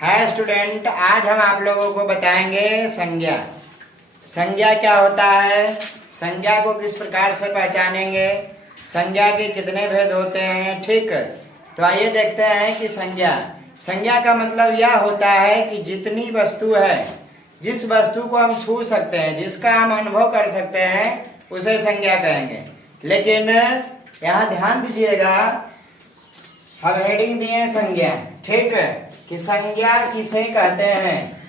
Hi student, आज हम आप लोगों को बताएंगे संज्ञा। संज्ञा क्या होता है, संज्ञा को किस प्रकार से पहचानेंगे, संज्ञा के कितने भेद होते हैं। ठीक, तो आइए देखते हैं कि संज्ञा का मतलब यह होता है कि जितनी वस्तु है, जिस वस्तु को हम छू सकते हैं, जिसका हम अनुभव कर सकते हैं, उसे संज्ञा कहेंगे। लेकिन यहाँ ध्यान दीजिएगा, हम हेडिंग दिए संज्ञा। ठीक है, कि संज्ञा किसे कहते हैं।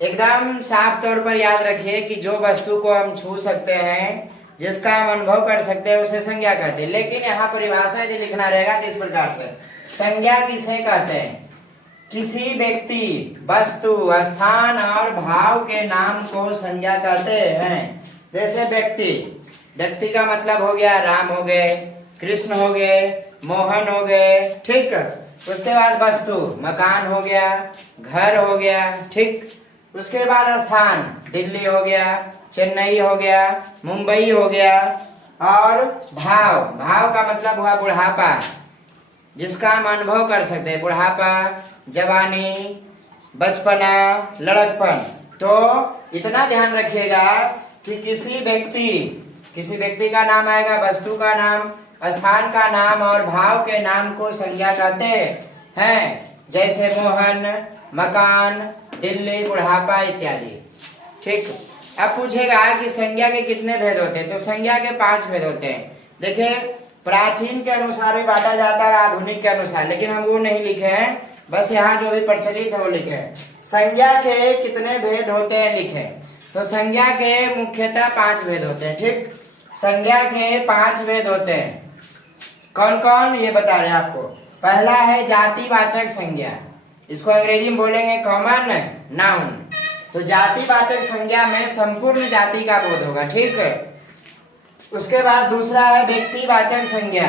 एकदम साफ तौर पर याद रखिए कि जो वस्तु को हम छू सकते हैं, जिसका हम अनुभव कर सकते हैं, उसे संज्ञा कहते हैं। लेकिन यहाँ परिभाषा यदि लिखना रहेगा तो इस प्रकार से, संज्ञा किसे कहते हैं, किसी व्यक्ति, वस्तु, स्थान और भाव के नाम को संज्ञा कहते हैं। जैसे व्यक्ति का मतलब हो गया राम हो गए, कृष्ण हो गए, मोहन हो गए। ठीक, उसके बाद वस्तु, मकान हो गया, घर हो गया। ठीक, उसके बाद स्थान, दिल्ली हो गया, चेन्नई हो गया, मुंबई हो गया। और भाव का मतलब हुआ बुढ़ापा, जिसका हम अनुभव कर सकते हैं। बुढ़ापा, जवानी, बचपना, लड़कपन। तो इतना ध्यान रखिएगा कि किसी व्यक्ति का नाम आएगा, वस्तु का नाम, स्थान का नाम और भाव के नाम को संज्ञा कहते हैं। जैसे मोहन, मकान, दिल्ली, बुढ़ापा इत्यादि। ठीक, अब पूछेगा कि संज्ञा के कितने भेद होते हैं, तो संज्ञा के 5 भेद होते हैं। देखिए, प्राचीन के अनुसार भी बांटा जाता है, आधुनिक के अनुसार, लेकिन हम वो नहीं लिखे हैं, बस यहाँ जो भी प्रचलित है वो लिखे हैं। संज्ञा के कितने भेद होते हैं लिखे, तो संज्ञा के मुख्यतः 5 भेद होते हैं। ठीक, संज्ञा के 5 भेद होते हैं। कौन कौन, ये बता रहे हैं आपको। पहला है जातिवाचक संज्ञा, इसको अंग्रेजी में बोलेंगे कॉमन नाउन। तो जातिवाचक संज्ञा में संपूर्ण जाति का बोध होगा। ठीक है, उसके बाद दूसरा है व्यक्तिवाचक संज्ञा,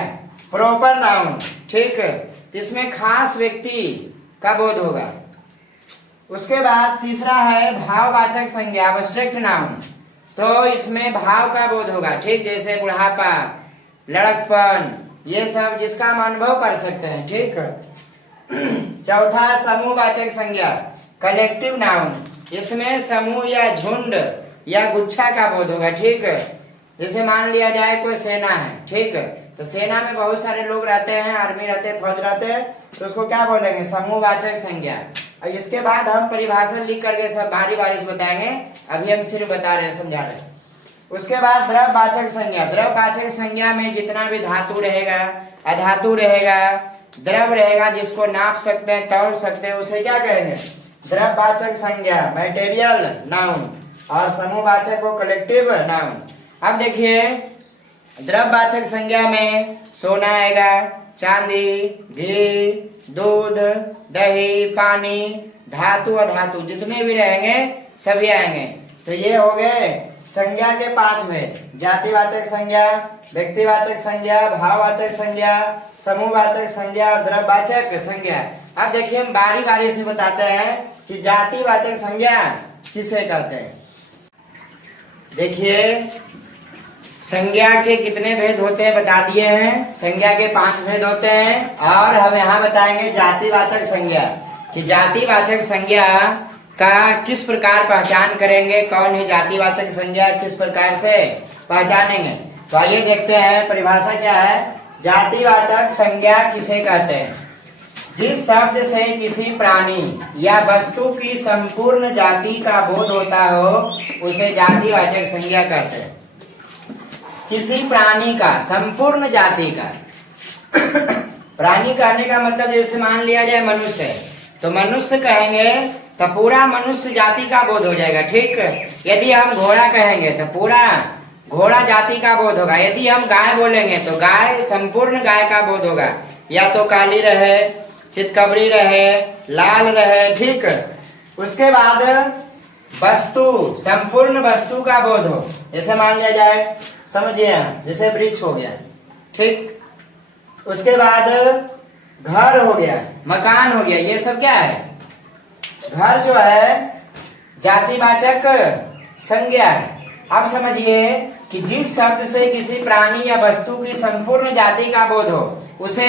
प्रॉपर नाउन। ठीक है, इसमें खास व्यक्ति का बोध होगा। उसके बाद तीसरा है भाववाचक संज्ञा, एब्स्ट्रैक्ट नाउन, तो इसमें भाव का बोध होगा। ठीक, जैसे बुढ़ापा, लड़कपन, ये सब जिसका हम अनुभव कर सकते हैं। ठीक, चौथा समूहवाचक संज्ञा, कलेक्टिव नाउन, इसमें समूह या झुंड या गुच्छा का बोध होगा। ठीक, जैसे मान लिया जाए कोई सेना है। ठीक, तो सेना में बहुत सारे लोग रहते हैं, आर्मी रहते हैं, फौज रहते हैं, तो उसको क्या बोलेंगे, समूहवाचक संज्ञा। और इसके बाद हम परिभाषा लिख करके सब बारी बारी से बताएंगे, अभी हम सिर्फ बता रहे हैं, समझा रहे हैं। उसके बाद द्रव्यवाचक संज्ञा, द्रव्यवाचक संज्ञा में जितना भी धातु रहेगा, अधातु रहेगा, द्रव रहेगा, जिसको नाप सकते हैं, तौल सकते हैं, उसे क्या कहेंगे, द्रव्यवाचक संज्ञा, मटेरियल नाउन। और समूहवाचक को कलेक्टिव नाउन। अब देखिए, द्रव्यवाचक संज्ञा में सोना आएगा, चांदी, घी, दूध, दही, पानी, धातु, अधातु जितने भी रहेंगे सभी आएंगे। तो ये हो गए संज्ञा के 5 भेद, जातिवाचक संज्ञा, व्यक्तिवाचक संज्ञा, भाववाचक संज्ञा, समूहवाचक संज्ञा और द्रव्यवाचक संज्ञा। अब देखिए, हम बारी बारी से बताते हैं कि जातिवाचक संज्ञा किसे कहते हैं। देखिए, संज्ञा के कितने भेद होते हैं बता दिए हैं, संज्ञा के 5 भेद होते हैं। और हम यहाँ बताएंगे जातिवाचक संज्ञा, कि जातिवाचक संज्ञा का किस प्रकार पहचान करेंगे, कौन है जातिवाचक संज्ञा, किस प्रकार से पहचानेंगे। तो आइए देखते हैं परिभाषा क्या है। जातिवाचक संज्ञा किसे कहते हैं, जिस शब्द से किसी प्राणी या वस्तु की संपूर्ण जाति का बोध होता हो, उसे जातिवाचक संज्ञा कहते हैं। किसी प्राणी का, संपूर्ण जाति का प्राणी कहने का मतलब, जैसे मान लिया जाए मनुष्य, तो मनुष्य कहेंगे तो पूरा मनुष्य जाति का बोध हो जाएगा। ठीक, यदि हम घोड़ा कहेंगे तो पूरा घोड़ा जाति का बोध होगा। यदि हम गाय बोलेंगे तो गाय, संपूर्ण गाय का बोध होगा, या तो काली रहे, चितकबरी रहे, लाल रहे। ठीक, उसके बाद वस्तु, संपूर्ण वस्तु का बोध हो, जैसे मान लिया जाए, समझिए, जैसे वृक्ष हो गया। ठीक, उसके बाद घर हो गया, मकान हो गया, ये सब क्या है, घर जो है जातिवाचक संज्ञा है। अब समझिए कि जिस शब्द से किसी प्राणी या वस्तु की संपूर्ण जाति का बोध हो, उसे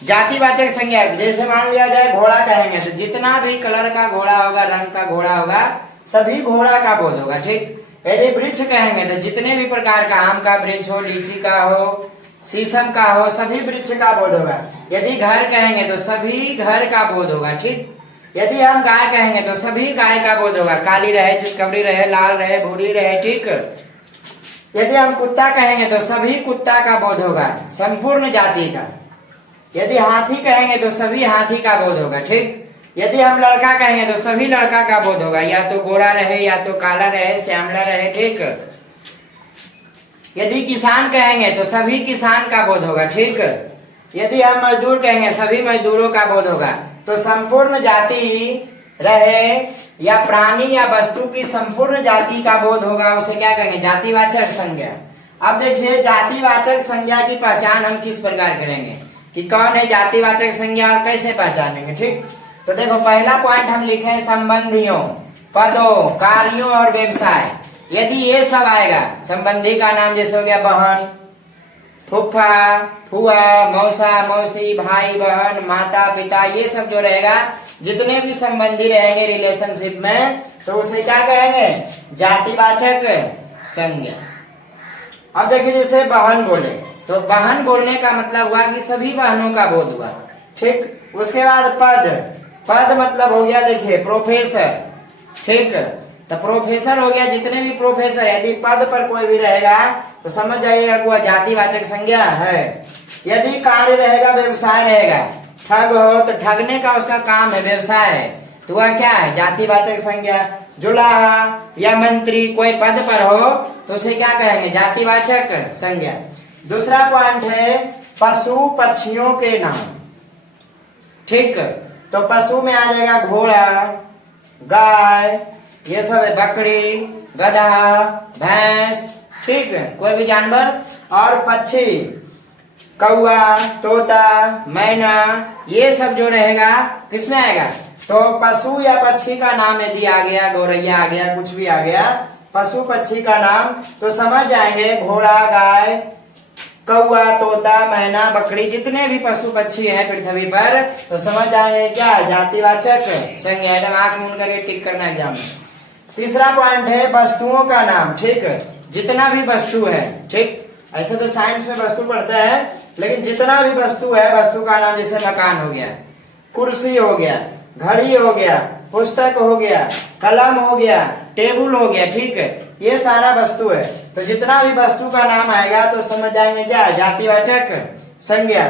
जातिवाचक संज्ञा, जैसे मान लिया जाए घोड़ा कहेंगे तो जितना भी कलर का घोड़ा होगा, रंग का घोड़ा होगा, सभी घोड़ा का बोध होगा। ठीक। यदि वृक्ष कहेंगे तो जितने भी प्रकार का, आम का वृक्ष हो, लीची का हो, शीशम का हो, सभी वृक्ष का बोध होगा। यदि घर कहेंगे तो सभी घर का बोध होगा। ठीक। यदि हम गाय कहेंगे तो सभी गाय का बोध होगा, काली रहे, चितकबरी रहे, लाल रहे, भूरी रहे। ठीक। यदि हम कुत्ता कहेंगे तो सभी कुत्ता का बोध होगा, संपूर्ण जाति का। यदि हाथी कहेंगे तो सभी हाथी का बोध होगा। ठीक। यदि हम लड़का कहेंगे तो सभी लड़का का बोध होगा, या तो गोरा रहे, या तो काला रहे, श्यामला रहे। ठीक। यदि किसान कहेंगे तो सभी किसान का बोध होगा। ठीक। यदि हम मजदूर कहेंगे सभी मजदूरों का बोध होगा। तो संपूर्ण जाति रहे या प्राणी या वस्तु की संपूर्ण जाति का बोध होगा, उसे क्या कहेंगे? जातिवाचक संज्ञा। अब देखिए जातिवाचक संज्ञा की पहचान हम किस प्रकार करेंगे कि कौन है जातिवाचक संज्ञा और कैसे पहचानेंगे। ठीक। तो देखो पहला पॉइंट हम लिखे हैं संबंधियों, पदों, कार्यों और व्यवसाय। यदि ये सब आएगा, संबंधी का नाम जैसे हो गया बहन, फूफा, फुआ, मौसा, मौसी, भाई बहन, माता पिता, ये सब जो रहेगा, जितने भी संबंधी रहेंगे रिलेशनशिप में, तो उसे क्या कहेंगे? जातिवाचक संज्ञा। अब देखिए जैसे बहन बोले तो बहन बोलने का मतलब हुआ कि सभी बहनों का बोध हुआ। ठीक। उसके बाद पद, पद मतलब हो गया देखिए प्रोफेसर। ठीक। तो प्रोफेसर हो गया, जितने भी प्रोफेसर, यदि पद पर कोई भी रहेगा तो समझ जाइएगा कि वह जातिवाचक संज्ञा है। यदि कार्य रहेगा, व्यवसाय रहेगा, ठग हो तो ठगने का उसका काम है, व्यवसाय है, तो वह क्या है? जातिवाचक संज्ञा। जुलाहा या मंत्री कोई पद पर हो तो उसे क्या कहेंगे? जातिवाचक संज्ञा। दूसरा पॉइंट है पशु पक्षियों के नाम। ठीक। तो पशु में आ जाएगा घोड़ा, गाय, ये सब है, बकरी, गधा, भैंस। ठीक है, कोई भी जानवर। और पक्षी कौआ, तोता, मैना, ये सब जो रहेगा किसमें आएगा? तो पशु या पक्षी का नाम यदि आ गया, गौरैया आ गया, कुछ भी आ गया, पशु पक्षी का नाम, तो समझ जाएंगे घोड़ा, गाय, कौआ, तोता, मैना, बकरी, जितने भी पशु पक्षी हैं पृथ्वी पर, तो समझ जाएंगे क्या? जातिवाचक संज्ञा। एकदम आंख मूंद करके टिक करना एग्जाम में। तीसरा पॉइंट है वस्तुओं का नाम। ठीक। जितना भी वस्तु है, ठीक, ऐसे तो साइंस में वस्तु पढ़ते हैं, लेकिन जितना भी वस्तु है, वस्तु का नाम, जैसे मकान हो गया, कुर्सी हो गया, घड़ी हो गया, पुस्तक हो गया, कलम हो गया, टेबल हो गया। ठीक है, ये सारा वस्तु है। तो जितना भी वस्तु का नाम आएगा तो समझ जाएंगे क्या? जातिवाचक संज्ञा।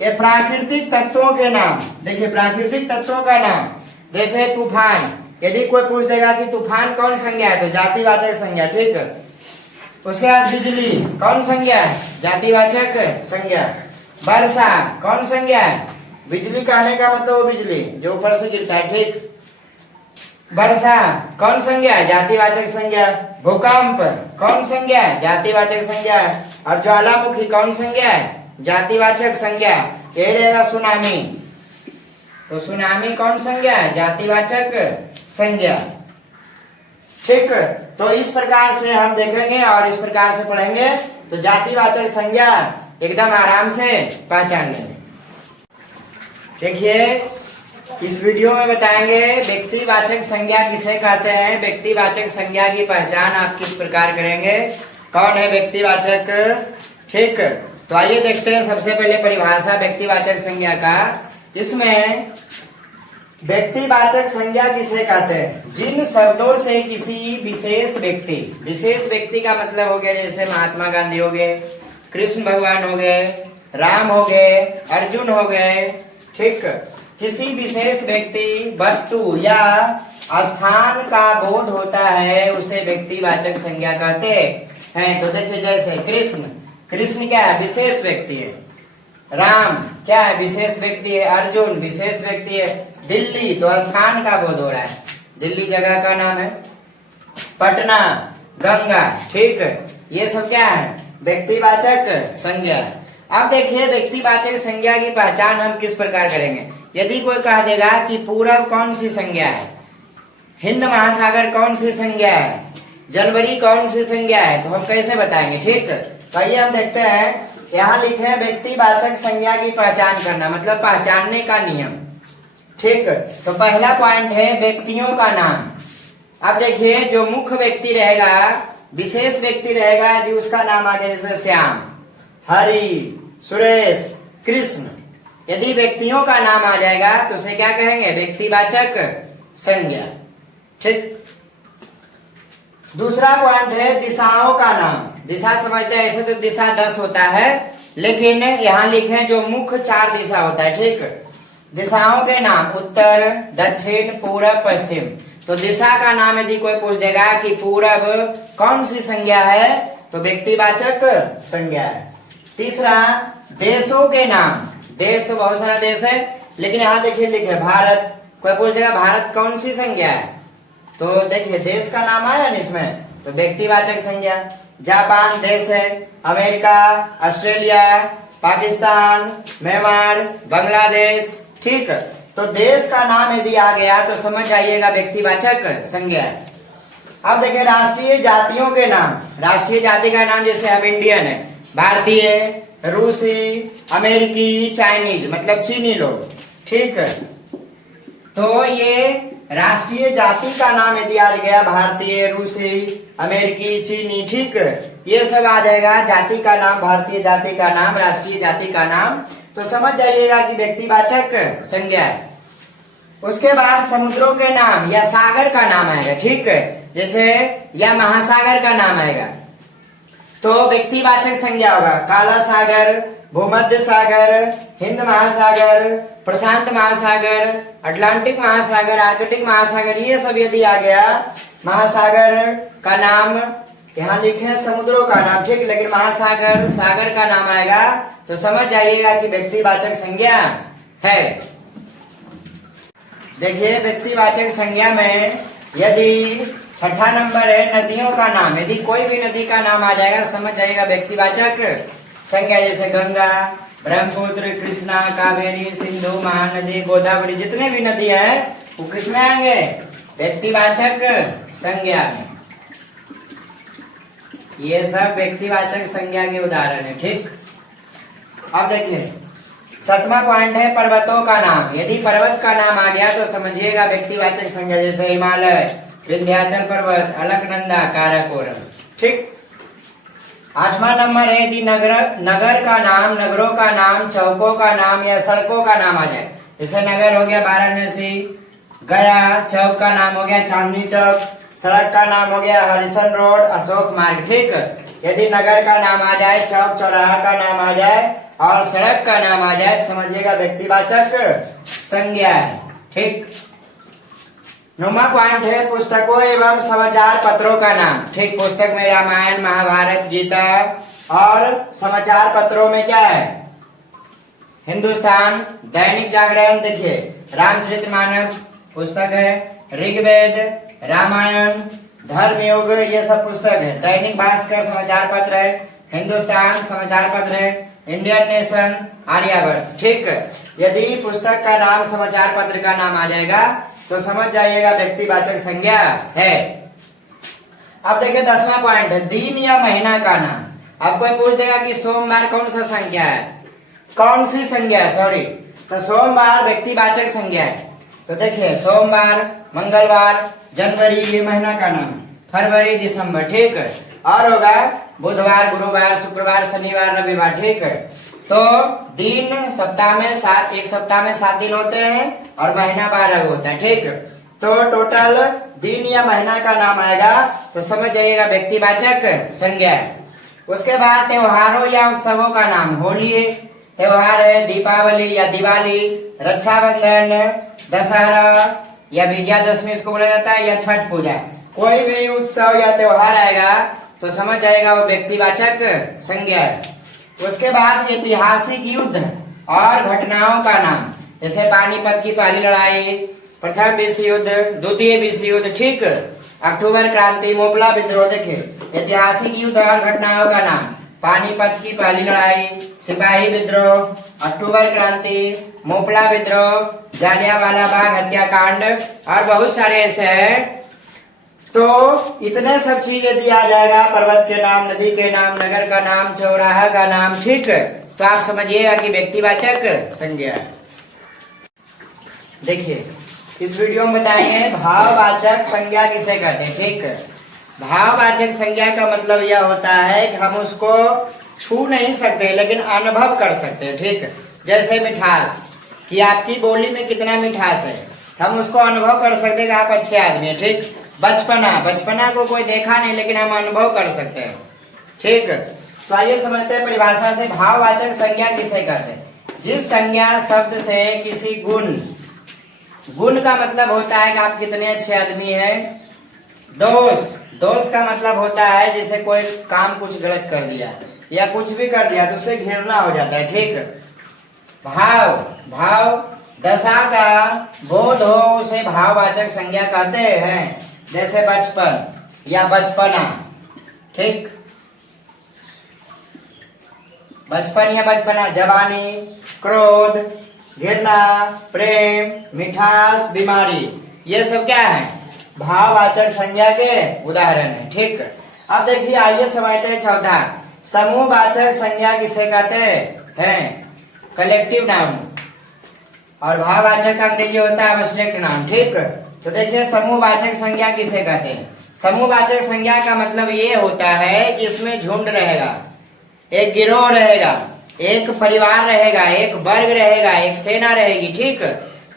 ये प्राकृतिक तत्वों के नाम, देखिए प्राकृतिक तत्वों का नाम, जैसे तूफान, यदि कोई पूछ देगा कि तूफान कौन संज्ञा है, तो जातिवाचक संज्ञा। ठीक। उसके बाद बिजली कौन संज्ञा है? जातिवाचक संज्ञा। वर्षा कौन संज्ञा है? बिजली कहने का मतलब वो बिजली जो ऊपर से गिरता है। ठीक। वर्षा कौन संज्ञा है? जातिवाचक संज्ञा। भूकंप कौन संज्ञा है? जातिवाचक संज्ञा। और ज्वालामुखी कौन संज्ञा है? जातिवाचक संज्ञा। ये रहेगा सुनामी, तो सुनामी कौन संज्ञा है? जातिवाचक संज्ञा। ठीक। तो इस प्रकार से हम देखेंगे और इस प्रकार से पढ़ेंगे तो जातिवाचक संज्ञा एकदम आराम से पहचान लेंगे। देखिए इस वीडियो में बताएंगे व्यक्तिवाचक संज्ञा किसे कहते हैं, व्यक्तिवाचक संज्ञा की पहचान आप किस प्रकार करेंगे, कौन है व्यक्तिवाचक। ठीक। तो आइए देखते हैं सबसे पहले परिभाषा व्यक्तिवाचक संज्ञा का। इसमें व्यक्तिवाचक संज्ञा किसे कहते हैं? जिन शब्दों से किसी विशेष व्यक्ति, विशेष व्यक्ति का मतलब हो गया जैसे महात्मा गांधी हो गए, कृष्ण भगवान हो गए, राम हो गए, अर्जुन हो गए। ठीक। किसी विशेष व्यक्ति, वस्तु या स्थान का बोध होता है उसे व्यक्तिवाचक संज्ञा कहते हैं। तो देखिए जैसे कृष्ण, कृष्ण क्या है? विशेष व्यक्ति है। राम क्या है? विशेष व्यक्ति है। अर्जुन विशेष व्यक्ति है। दिल्ली तो स्थान का बोध हो रहा है, दिल्ली जगह का नाम है। पटना, गंगा। ठीक। ये सब क्या है? व्यक्तिवाचक संज्ञा। अब देखिए व्यक्तिवाचक संज्ञा की पहचान हम किस प्रकार करेंगे। यदि कोई कह देगा कि पूरब कौन सी संज्ञा है, हिंद महासागर कौन सी संज्ञा है, जनवरी कौन सी संज्ञा है, तो हम कैसे बताएंगे। ठीक। तो आइए हम देखते हैं यहाँ लिखे हैं व्यक्तिवाचक संज्ञा की पहचान करना, मतलब पहचानने का नियम। ठीक, तो पहला पॉइंट है व्यक्तियों का नाम। अब देखिए, जो मुख्य व्यक्ति रहेगा, विशेष व्यक्ति रहेगा, यदि उसका नाम आ गया जैसे श्याम, हरि, सुरेश, कृष्ण, यदि व्यक्तियों का नाम आ जाएगा तो उसे क्या कहेंगे? व्यक्तिवाचक संज्ञा। ठीक, दूसरा पॉइंट है दिशाओं का नाम। दिशा समझते हैं, ऐसे तो दिशा 10 होता है, लेकिन यहाँ लिखे जो मुख्य 4 दिशा होता है। ठीक, दिशाओं के नाम उत्तर, दक्षिण, पूरब, पश्चिम। तो दिशा का नाम यदि कोई पूछ देगा कि पूरब कौन सी संज्ञा है, तो व्यक्तिवाचक संज्ञा है। तीसरा, देशों के नाम। देश तो बहुत सारा देश है, लेकिन यहाँ देखिए लिखे भारत, कोई पूछ देगा भारत कौन सी संज्ञा है, तो देखिए देश का नाम आया ना इसमें, तो व्यक्तिवाचक संज्ञा। जापान देश है, America, Australia, Pakistan, Myanmar, Bangladesh. ठीक, तो देश का नाम यदि आ गया तो समझ आइएगा व्यक्तिवाचक संज्ञा। अब देखिए राष्ट्रीय जातियों के नाम। राष्ट्रीय जाति का नाम जैसे अब इंडियन है, भारतीय, रूसी, अमेरिकी, चाइनीज, मतलब चीनी लोग। ठीक, तो ये राष्ट्रीय जाति का नाम यदि आ गया, भारतीय, रूसी, अमेरिकी, चीनी, ठीक, ये सब आ जाएगा जाति का नाम, भारतीय जाति का नाम, राष्ट्रीय जाति का नाम, तो समझ जाइएगा कि व्यक्तिवाचक संज्ञा है। उसके बाद समुद्रों के नाम या सागर का नाम आएगा। ठीक, जैसे या महासागर का नाम आएगा तो व्यक्तिवाचक संज्ञा होगा। काला सागर, भूमध्य सागर, हिंद महासागर, प्रशांत महासागर, अटलांटिक महासागर, आर्कटिक महासागर, ये सब यदि आ गया, महासागर का नाम यहाँ लिखे हैं समुद्रों का नाम। ठीक, लेकिन महासागर, सागर का नाम आएगा तो समझ जाइएगा कि व्यक्तिवाचक संज्ञा है। देखिए व्यक्तिवाचक संज्ञा में यदि छठा नंबर है नदियों का नाम। यदि कोई भी नदी का नाम आ जाएगा समझ जाइएगा व्यक्तिवाचक संज्ञा। जैसे गंगा, ब्रह्मपुत्र, कृष्णा, कावेरी, सिंधु, महानदी, गोदावरी, जितने भी नदी है वो किसमें आएंगे? व्यक्तिवाचक संज्ञा में। ये सब व्यक्तिवाचक संज्ञा के उदाहरण है। ठीक, अब देखिए 7वां पॉइंट है पर्वतों का नाम। यदि पर्वत का नाम आ गया तो समझिएगा व्यक्तिवाचक संज्ञा। जैसे हिमालय, विंध्याचल पर्वत, अलकनंदा, काराकोरम। ठीक, 8वां नंबर है यदि नगर का नाम, नगरों का नाम, चौकों का नाम या सड़कों का नाम आ जाए। जैसे नगर हो गया वाराणसी, गया, चौक का नाम हो गया चांदनी चौक, सड़क का नाम हो गया हरिशन रोड, अशोक मार्ग। ठीक, यदि नगर का नाम आ जाए, चौक चौराहा का नाम आ जाए और सड़क का नाम आ जाए तो समझिएगा व्यक्तिवाचक संज्ञा है। ठीक, 9वां पॉइंट है पुस्तकों एवं समाचार पत्रों का नाम। ठीक, पुस्तक में रामायण, महाभारत, गीता और समाचार पत्रों में क्या है? हिंदुस्तान, दैनिक जागरण, देखिए रामचरितमानस पुस्तक है, ऋग्वेद, रामायण, धर्मयुग, ये सब पुस्तक है। दैनिक भास्कर समाचार पत्र है, हिंदुस्तान समाचार पत्र है, इंडियन नेशन, आर्यावर्त। ठीक, यदि पुस्तक का नाम समाचार पत्र का नाम आ जाएगा तो समझ जाइएगा व्यक्तिवाचक संज्ञा है। अब देखिए 10वां पॉइंट है दिन या महीना का नाम। अब कोई पूछ देगा कि सोमवार कौन सा संज्ञा है, कौन सी संज्ञा है, सॉरी, तो सोमवार व्यक्तिवाचक संज्ञा है। तो देखिए सोमवार, मंगलवार, जनवरी ये महीना का नाम, फरवरी, दिसंबर। ठीक, और होगा बुधवार, गुरुवार, शुक्रवार, शनिवार, रविवार। ठीक है, तो दिन सप्ताह में एक सप्ताह में 7 दिन होते हैं और महीना 12 होता है। ठीक, तो टोटल दिन या महीना का नाम आएगा तो समझ जाइएगा व्यक्तिवाचक संज्ञा है। उसके बाद त्योहारों या उत्सवों का नाम। होली त्योहार है, दीपावली या दिवाली, रक्षाबंधन, दशहरा या विजयादशमी इसको बोला जाता है, या छठ पूजा। कोई भी उत्सव या त्योहार आएगा तो समझ जाएगा वो व्यक्तिवाचक संज्ञा है। उसके बाद ऐतिहासिक युद्ध और घटनाओं का नाम। जैसे पानीपत की पहली लड़ाई, प्रथम विश्व युद्ध, द्वितीय विश्व युद्ध। ठीक, अक्टूबर क्रांति, मोपला विद्रोह। देखिए ऐतिहासिक युद्ध और घटनाओं का नाम, पानीपत की पहली लड़ाई, सिपाही विद्रोह, अक्टूबर क्रांति, मोपला विद्रोह, जालियांवाला बाग हत्याकांड और बहुत सारे ऐसे हैं तो इतने सब चीजें दिया जाएगा, पर्वत के नाम, नदी के नाम, नगर का नाम, चौराहा का नाम, ठीक। तो आप समझिएगा कि व्यक्तिवाचक संज्ञा। देखिए इस वीडियो में बताएंगे भाववाचक संज्ञा किसे कहते हैं, ठीक। भाववाचक संज्ञा का मतलब यह होता है कि हम उसको छू नहीं सकते लेकिन अनुभव कर सकते हैं, ठीक। जैसे मिठास, कि आपकी बोली में कितना मिठास है, हम उसको अनुभव कर सकते हैं कि आप अच्छे आदमी हैं, ठीक। बचपना, बचपना को कोई देखा नहीं लेकिन हम अनुभव कर सकते हैं, ठीक। तो आइए समझते हैं परिभाषा से भाववाचक संज्ञा किसे कहते हैं। जिस संज्ञा शब्द से किसी गुण, गुण का मतलब होता है कि आप कितने अच्छे आदमी हैं। दोष, दोष का मतलब होता है जैसे कोई काम कुछ गलत कर दिया या कुछ भी कर दिया तो उससे घृणा हो जाता है, ठीक। भाव, भाव दशा का बोध हो उसे भाववाचक संज्ञा कहते हैं। जैसे बचपन या बचपना, ठीक। बचपन या बचपना, जवानी, क्रोध, घृणा, प्रेम, मिठास, बीमारी, ये सब क्या है, भाववाचक संज्ञा के उदाहरण है, ठीक। अब देखिए आइए समझते हैं चौथा, समूहवाचक संज्ञा किसे कहते हैं, कलेक्टिव नाउन। और भाववाचक का अंग्रेजी होता है एब्स्ट्रैक्ट नाउन, ठीक। तो देखिए समूहवाचक संज्ञा किसे कहते हैं। समूहवाचक संज्ञा का मतलब ये होता है कि इसमें झुंड रहेगा, एक गिरोह रहेगा, एक परिवार रहेगा, एक वर्ग रहेगा, एक सेना रहेगी, ठीक।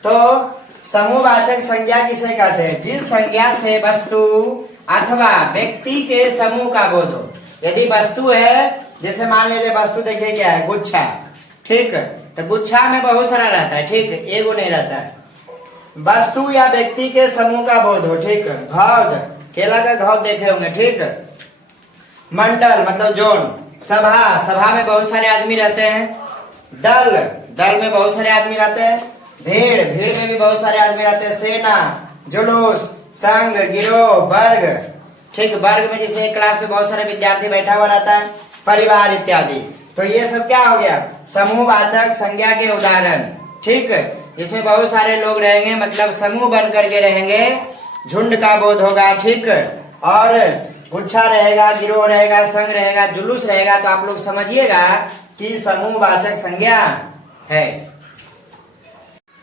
तो समूहवाचक संज्ञा किसे कहते हैं, जिस संज्ञा से वस्तु अथवा व्यक्ति के समूह का बोध हो। यदि वस्तु है, जैसे मान लीजिए वस्तु देखिए क्या है, गुच्छा, ठीक। तो गुच्छा में बहुत सारा रहता है, ठीक, एगो नहीं रहता है। वस्तु या व्यक्ति के समूह का बोध हो, ठीक। घौद, केला का घौद देखे होंगे, ठीक। मंडल मतलब जोन, सभा, सभा में बहुत सारे आदमी रहते हैं। दल, दल में बहुत सारे आदमी रहते हैं। भीड़, भीड़ में भी बहुत सारे आदमी रहते हैं। सेना, जुलूस, संघ, गिरोह, वर्ग, ठीक। वर्ग में जैसे एक क्लास में बहुत सारे विद्यार्थी बैठा हुआ रहता है, परिवार इत्यादि। तो ये सब क्या हो गया, समूहवाचक संज्ञा के उदाहरण, ठीक। इसमें बहुत सारे लोग रहेंगे, मतलब समूह बन करके रहेंगे, झुंड का बोध होगा, ठीक। और गुच्छा रहेगा, गिरोह रहेगा, संघ रहेगा, जुलूस रहेगा। तो आप लोग समझिएगा कि समूहवाचक संज्ञा है।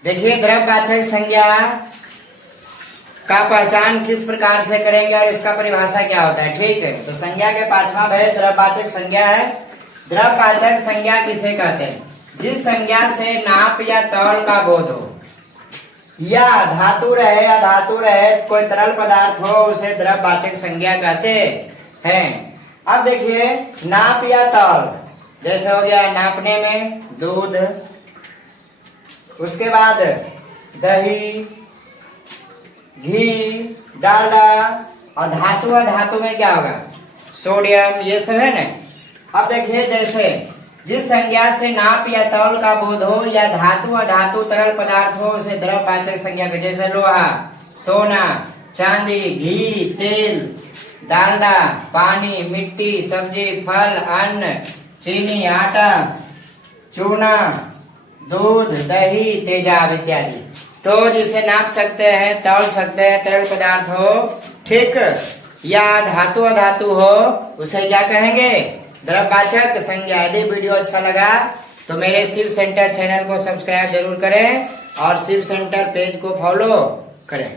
देखिए द्रव्यवाचक संज्ञा का पहचान किस प्रकार से करेंगे और इसका परिभाषा क्या होता है, ठीक है। तो संज्ञा के पांचवा भेद द्रव्यवाचक संज्ञा है। द्रव्यवाचक संज्ञा किसे कहते हैं, जिस संज्ञा से नाप या तौल का बोध हो, या धातु रहे या धातु रहे कोई तरल पदार्थ हो, उसे द्रव्यवाचक संज्ञा कहते हैं। अब देखिए नाप या तौल, जैसे हो गया नापने में दूध, उसके बाद दही, घी, डालडा, और धातु और धातु में क्या होगा, सोडियम, ये सब है ना। अब देखिए जैसे जिस संज्ञा से नाप या तौल का बोध हो या धातु अधातु तरल पदार्थ हो उसे द्रव्यवाचक संज्ञा में, जैसे लोहा, सोना, चांदी, घी, तेल, डालडा, पानी, मिट्टी, सब्जी, फल, अन्न, चीनी, आटा, चूना, दूध, दही, तेजाब इत्यादि। तो जिसे नाप सकते हैं, तौल सकते हैं, तरल पदार्थ हो, ठीक, या धातु अधातु हो, उसे क्या कहेंगे, द्रव्यवाचक संज्ञा। यदि वीडियो अच्छा लगा तो मेरे शिव सेंटर चैनल को सब्सक्राइब जरूर करें और शिव सेंटर पेज को फॉलो करें।